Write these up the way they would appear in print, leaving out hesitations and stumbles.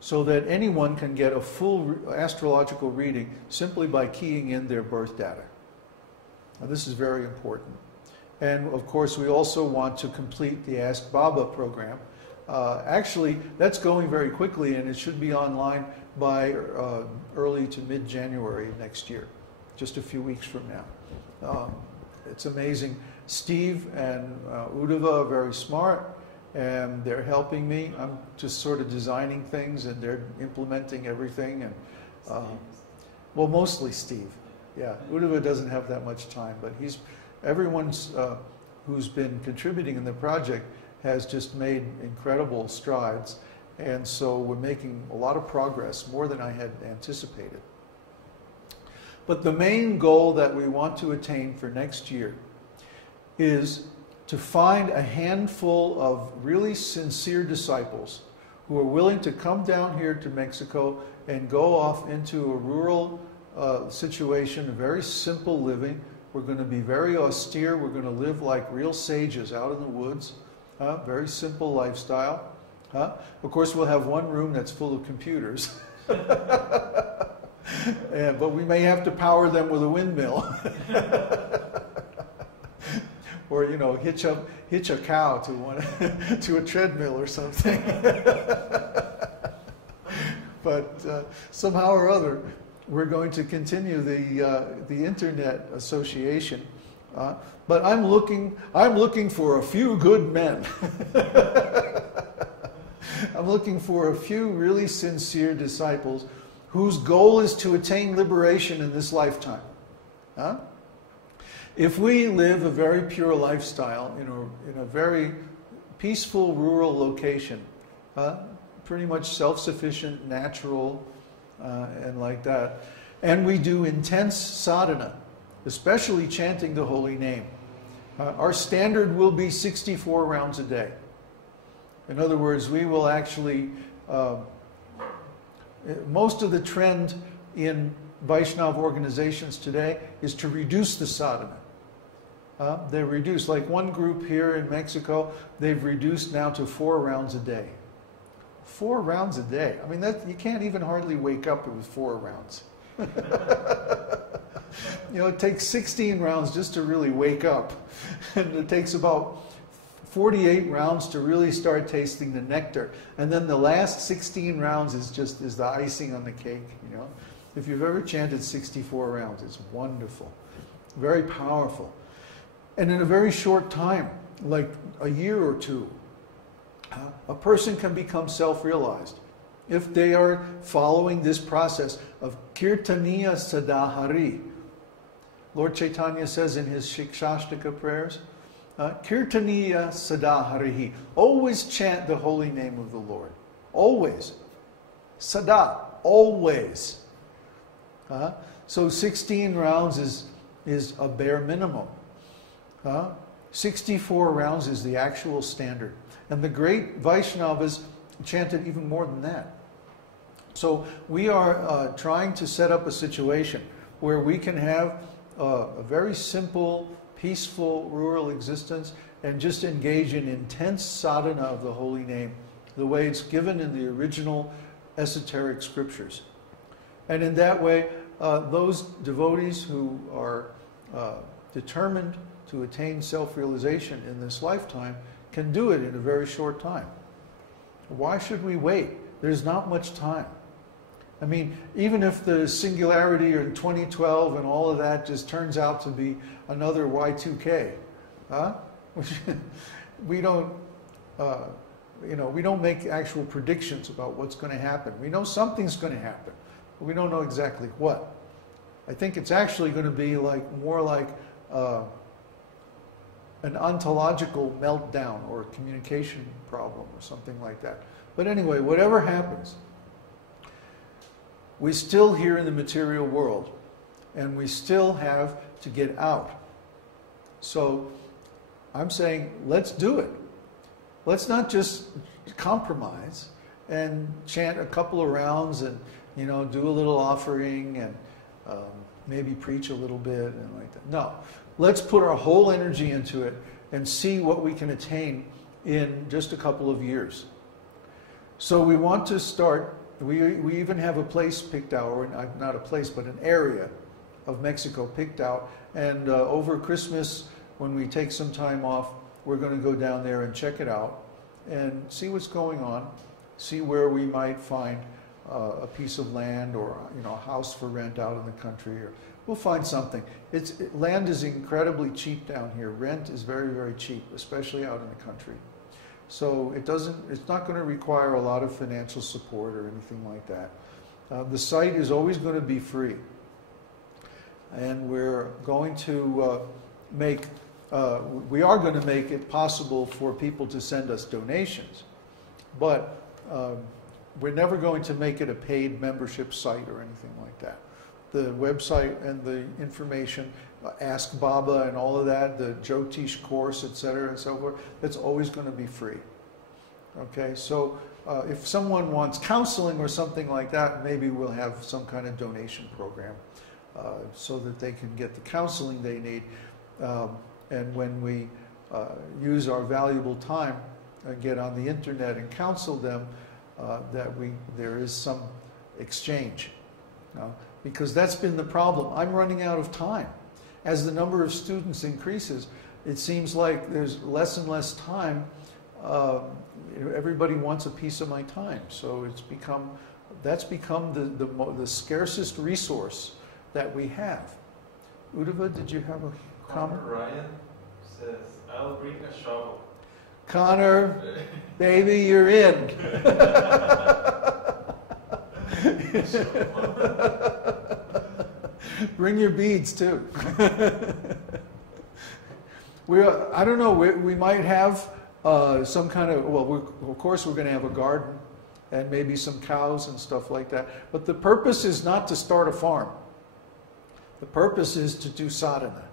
so that anyone can get a full astrological reading simply by keying in their birth data. Now, this is very important. And of course, we also want to complete the Ask Baba program. Actually, that's going very quickly, and it should be online by early to mid-January next year, just a few weeks from now. It's amazing. Steve and Uddhava are very smart, and they're helping me. I'm just sort of designing things, and they're implementing everything. And well, mostly Steve. Yeah, Uddhava doesn't have that much time, but everyone's who's been contributing in the project has just made incredible strides, and so we're making a lot of progress, more than I had anticipated. But the main goal that we want to attain for next year is to find a handful of really sincere disciples who are willing to come down here to Mexico and go off into a rural situation, a very simple living. We're going to be very austere. We're going to live like real sages out in the woods. Very simple lifestyle. Of course, we'll have one room that's full of computers. But we may have to power them with a windmill. Or, you know, hitch a cow to a treadmill or something. But somehow or other, we're going to continue the Internet Association. But I'm looking for a few good men. I'm looking for a few really sincere disciples whose goal is to attain liberation in this lifetime. If we live a very pure lifestyle in a very peaceful rural location, pretty much self-sufficient, natural, and like that, and we do intense sadhana, especially chanting the holy name, our standard will be 64 rounds a day. In other words, we will actually, most of the trend in Vaishnava organizations today is to reduce the sadhana. They reduce, like one group here in Mexico, they've reduced now to 4 rounds a day. 4 rounds a day. I mean, you can't even hardly wake up with 4 rounds. You know, it takes 16 rounds just to really wake up. And it takes about 48 rounds to really start tasting the nectar. And then the last 16 rounds is the icing on the cake, you know. If you've ever chanted 64 rounds, it's wonderful. Very powerful. And in a very short time, like a year or two, a person can become self-realized if they are following this process of Kirtaniya Sadahari. Lord Chaitanya says in his Shikshashtaka prayers, Kirtaniya Sadaharihi. Always chant the holy name of the Lord. Always. Sada. Always. So 16 rounds is a bare minimum. 64 rounds is the actual standard. And the great Vaishnavas chanted even more than that. So we are trying to set up a situation where we can have a very simple, peaceful, rural existence and just engage in intense sadhana of the holy name, the way it's given in the original esoteric scriptures. And in that way, those devotees who are determined to attain self-realization in this lifetime can do it in a very short time. Why should we wait? There's not much time. I mean, even if the singularity in 2012 and all of that just turns out to be another Y2K, we don't, we don't make actual predictions about what's going to happen. We know something's going to happen, but we don't know exactly what. I think it's actually going to be more like an ontological meltdown or a communication problem or something like that. But anyway, whatever happens, we're still here in the material world, and we still have to get out. So I'm saying, let's do it. Let's not just compromise and chant a couple of rounds and, do a little offering and maybe preach a little bit and like that. No, let's put our whole energy into it and see what we can attain in just a couple of years. So we want to start We even have a place picked out, or not a place, but an area of Mexico picked out. And over Christmas, when we take some time off, we're going to go down there and check it out and see what's going on, see where we might find a piece of land or a house for rent out in the country. Or we'll find something. Land is incredibly cheap down here. Rent is very, very cheap, especially out in the country. So it's not going to require a lot of financial support or anything like that. The site is always going to be free. And we're going to we are going to make it possible for people to send us donations. But we're never going to make it a paid membership site or anything like that. The website and the information, Ask Baba and all of that, the Jyotish course, etc. and so forth, that's always going to be free. Okay, so if someone wants counseling or something like that, maybe we'll have some kind of donation program so that they can get the counseling they need. And when we use our valuable time and get on the internet and counsel them, there is some exchange. Because that's been the problem. I'm running out of time. As the number of students increases, it seems like there's less and less time. Everybody wants a piece of my time. So that's become the scarcest resource that we have. Uddhava, did you have a comment? Ryan says, I'll bring a shovel. Connor, baby, you're in. Bring your beads too. I don't know, we might have some kind of, of course we're going to have a garden and maybe some cows and stuff like that. But the purpose is not to start a farm. The purpose is to do sadhana.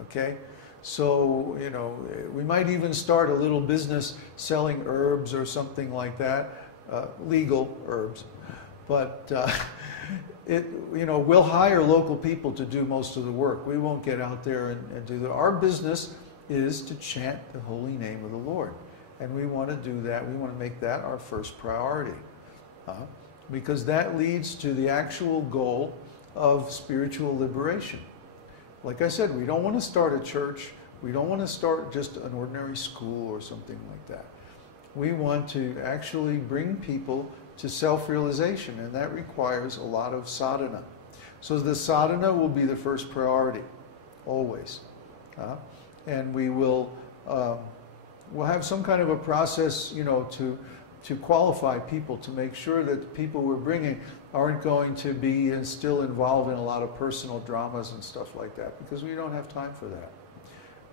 Okay? So, we might even start a little business selling herbs or something like that, legal herbs. But we'll hire local people to do most of the work. We won't get out there and do that. Our business is to chant the holy name of the Lord. And we want to do that. We want to make that our first priority. Because that leads to the actual goal of spiritual liberation. Like I said, we don't want to start a church. We don't want to start just an ordinary school or something like that. We want to actually bring people to self-realization, and that requires a lot of sadhana. So the sadhana will be the first priority, always. And we will we'll have some kind of a process, to qualify people, to make sure that the people we're bringing aren't going to be still involved in a lot of personal dramas and stuff like that, because we don't have time for that.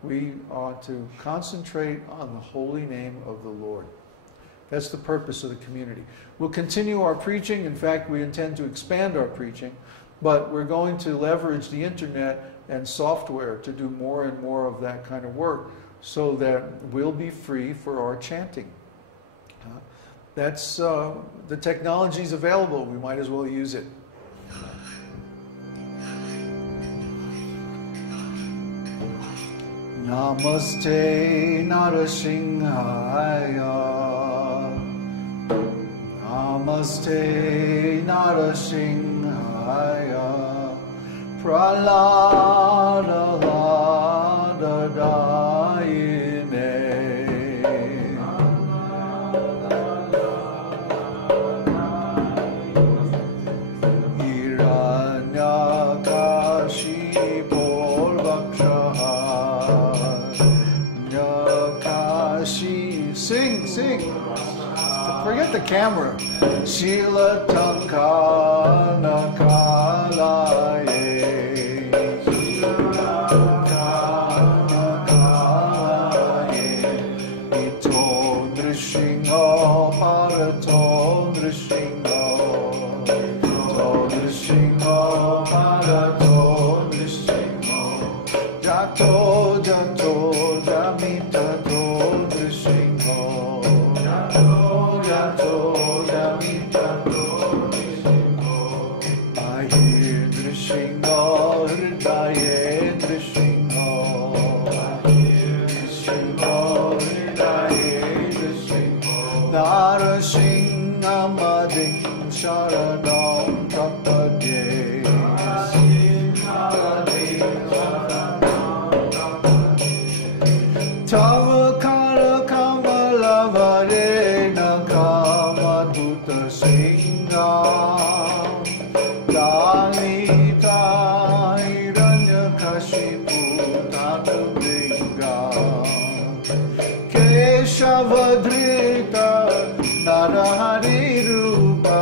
We ought to concentrate on the holy name of the Lord. That's the purpose of the community. We'll continue our preaching. In fact, we intend to expand our preaching, but we're going to leverage the internet and software to do more and more of that kind of work so that we'll be free for our chanting. The technology's available. We might as well use it. Namaste Narasimhaya. Namaste Narasimhaya. Praladadadayine. Sing. Forget the camera. Shila Tankana Kalaye. Ito Drishingo Parato Drishingo. Ito Drishingo Parato Drishingo. Jato Jamita to Drishingo. Narasingha Namading Sharanam Prapadye. Tava Kara Kamala Varena Kamadhuta Singam Lalita Hiranyakashipu Tatavingam Keshavadrita Narahari Rupa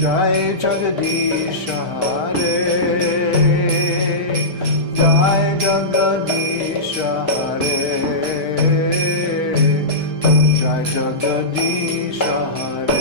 Jai Jagadisha Hare Jai Jagadisha Hare Jai Jagadisha Hare